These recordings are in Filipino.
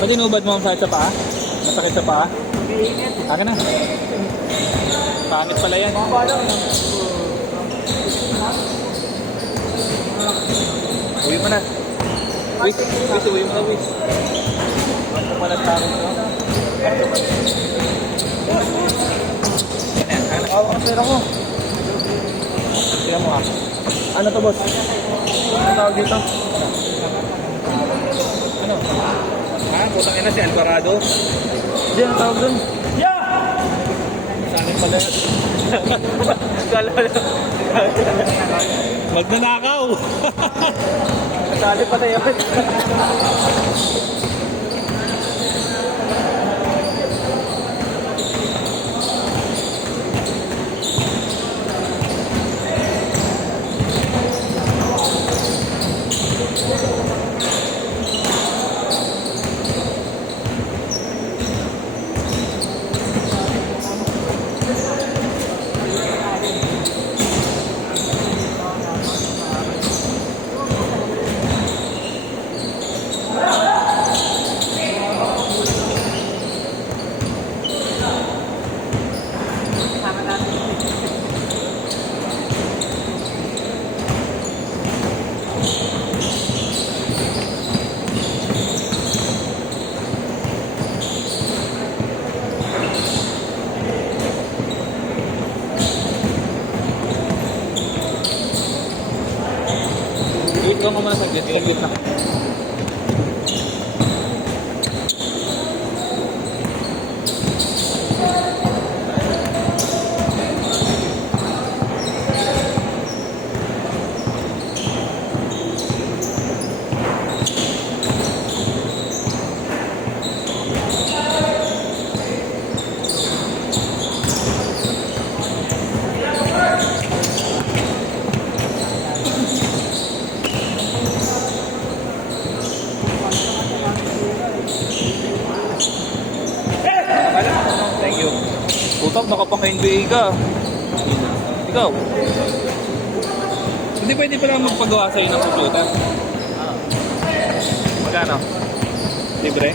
Ba't inubad mo ang sakit sa paa? Masakit sa paa? Aga na. Pangit pala yan. Uwi mo na. Wait, uwi mo na, wait. Ano pala sa akin ito? Ang pera ko. Pera mo ha. Ano to, boss? Ano tawag dito? Ano? Ha? Putang ina si Alvarado? Hindi, ano tawag dun? Yeah! Sa akin pala. Magnanakaw! Kasali pa na yun. Ito ko muna saglit lang. Thank you. Utak, nakapaka-NBA ka. Ikaw. Hindi pwede pa lang magpagawa sa'yo ng computer. Magkano? Libre?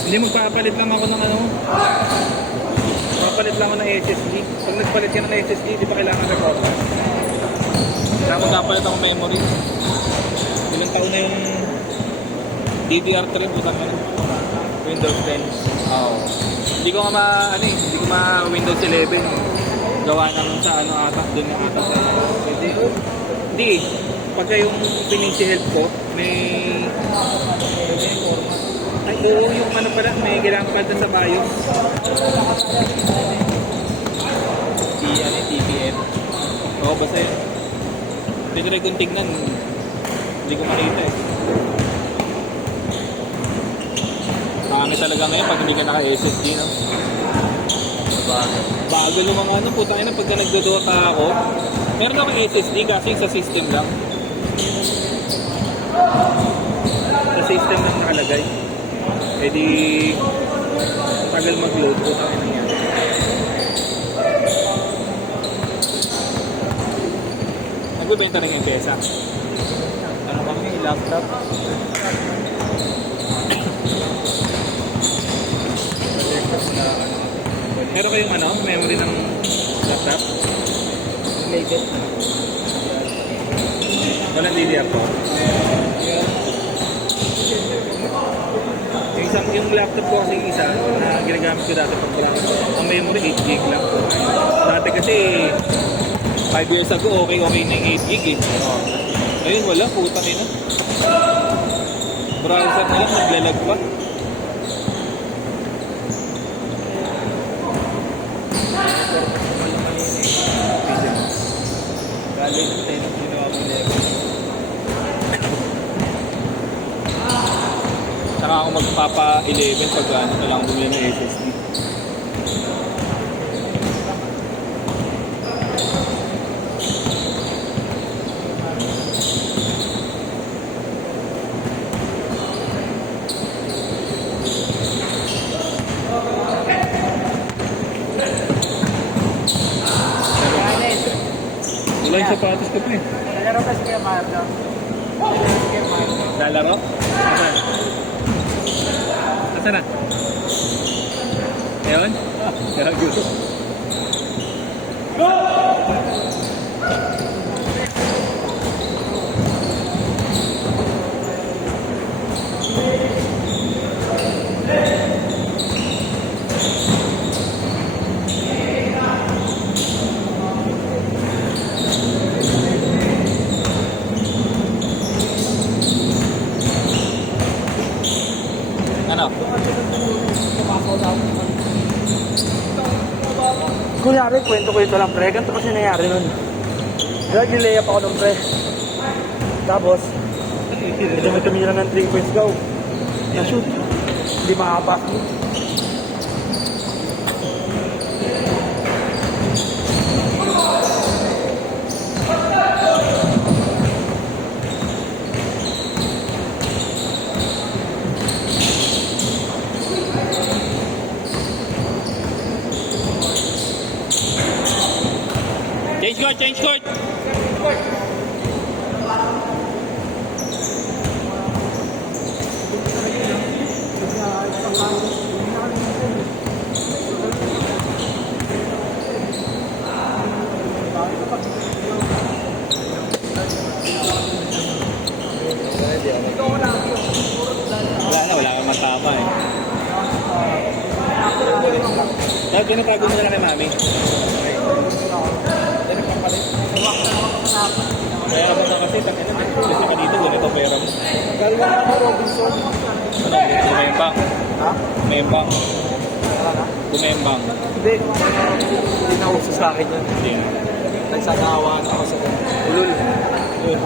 Hindi, magpapalit lang ako ng ano. Magpapalit lang ako ng SSD. Pag nagpalit ka ng SSD, di pa kailangan recorder. Kaya magpapalit ako memory. Ilang taon na yung DDR3, butang na. Windows 10. Oo. Hindi ko nga hindi ko Windows 11. Gawa naman sa ano ata, doon yung ata. Hindi. Pagka yung pinisi-help ko, may ay, oo, yung ano pala, may kailangan ka sa BIOS. TPM. Oo, basta yun. Tinry kong tignan. Hindi ko makita eh. Pangit talaga ngayon pag hindi ka naka-SSD, no? Bagal yung mga ano, putang ina, pagka nagdodota ako, meron akong SSD kasi sa system lang. Sa system lang nakalagay. E di, tagal mag-load, putang ina yan. Nagbibenta na yung kesa. Ano kami, laptop? Meron kayong ano, memory ng laptop? Related. Walang DDR po? Yung laptop ko kasi isa na ginagamit ko dati pag kailangan ko. Ang memory 8 GB lang po. Dati kasi 5 years ago okay na yung 8 GB eh. Ngayon wala, putang ina. Browser na lang, naglalag pa. Galing ko tayo ng ginawa ko level. Saka ako magpapa-11 pag ano na lang bumili ng SSD. Wala yung sapatos gusto ko eh. Nalaro kasi kaya Marlo. Lalaro? Asan? Asan na? Ngayon? Gago. Ano? Kunyari, kwento ko ito lang, pre. Ganito kasi nangyari nun. Nag-layup ako ng pre. Tapos, ito may tumira ng 3 points go. Na-shoot. Hindi makapasok. Change court! Wala kang matama eh. Dahil pinatago mo na lang kay mami. Kaya ako na kasi, kasi ka dito, ganito pera mo. Dalawa na ako, Robinson. Ano, kumembang. Ha? Kumembang. Wala na? Kumembang. Hindi. Hindi na uso sa akin yun. Hindi. Nagsagawaan ako sa ulul.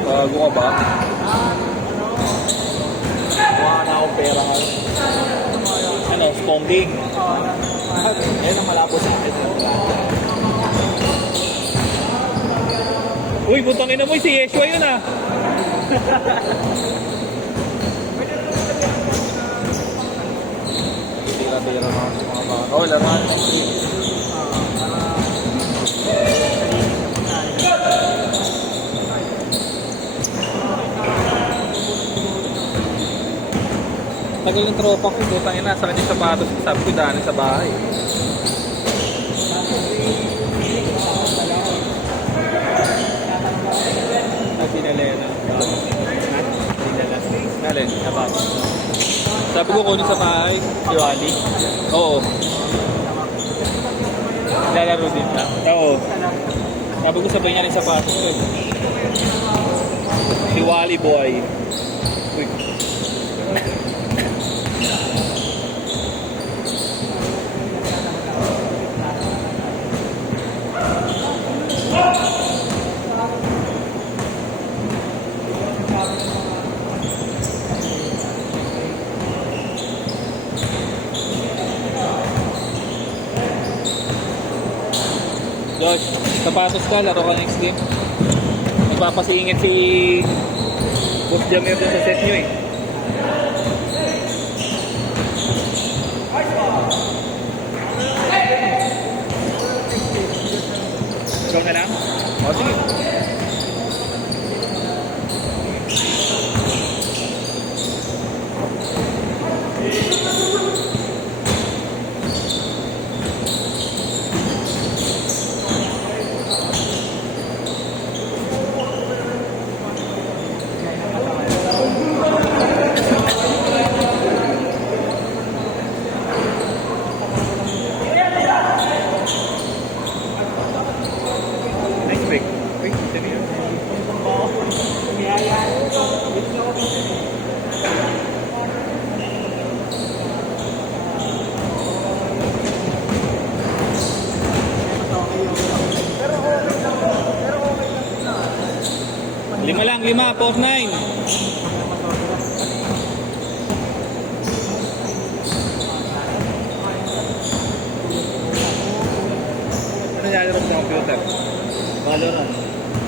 Bago ka ba? Wala na akong pera ngayon. Ano, sponding. Yan ang malabo sa akin. Uy, butang ina mo, si Yeshua yun ah. Tira-tira na sa mga bata. Oh, laruan. Tagal yung tropa ko, butang ina, sa kanyang sapatos, sabi ko daan sa bahay. Pinalena. Alin? Sabi ko kunin sa bahay. Si Wally? Oo. Lalaro din siya? Oo. Sabi ko sabay niya rin sapatos ko eh. Si Wally boy. Uy. Josh, sapatos ka, laro ka next game. Nagpapasingit si Boss Jamir doon sa set nyo eh. Ikaw na lang? O sige. Next break. Wait, sabi yun. Lima, post 9. Ano nilalaro sa computer? Valorant.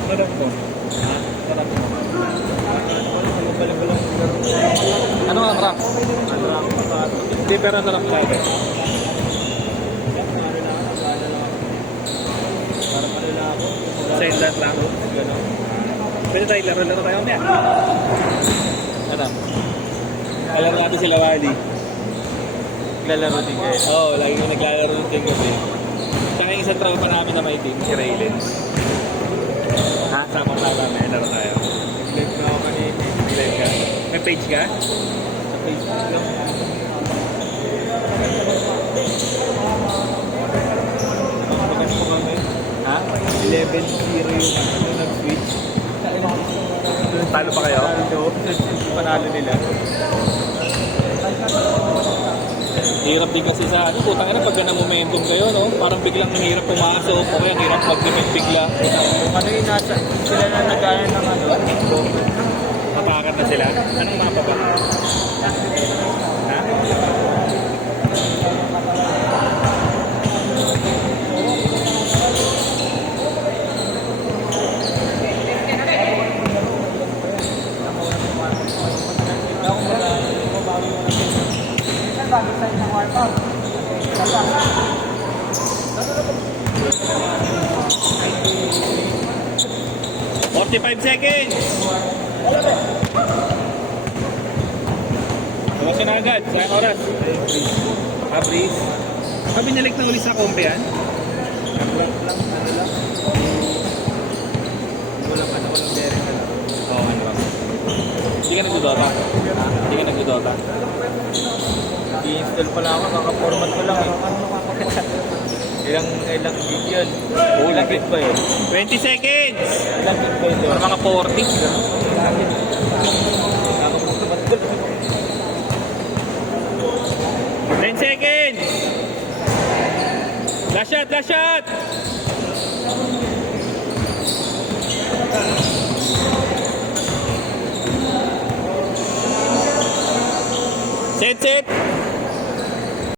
Valorant mo? Ha? Valorant mo? Ano ang rank? Hindi, pero ano rank tayo? Para malala ako. Sa inland lang? Gano'n. Pwede tayo laro tayo mamaya. Ano? Kalaro natin sila Wally. Naglalaro din kayo. Oo, lagi ko naglalaro ng ting gabi. Tsaka yung isang tropa namin na may team, si Raylens. Ha? Sama-sama, may laro tayo. Live na ako kanina. Live ka? May page ka? Sa Facebook lang. Bakit po kami? Ha? 11-0 yung nag-switch. Talo pa kayo? Panalo nila. Hirap din kasi sa ano, putang ina pagka na-momentum kayo, no? Parang biglang hirap pumasok, o kaya hirap mag-defend bigla. Kung ano yung nasa, sila na nagaya ng ano, Mapakan na sila. Anong mapa ba? Ha? 45 seconds! Tumasin na agad. Sayang oras. Abris. Binalik na ulit sa kompe yan? walang bearing na lang. Oo, ano ba? Hindi ka nagdodota? Hindi ka nagdodota? I-install pala ako, kaka-format ko lang eh. Ilang gig yun? Ilang gig ba yun? 20 seconds! Ilang gig ba yun? Para mga 40. Kaka-format ko lang. 10 seconds! Last shot! Last shot! Set! Set!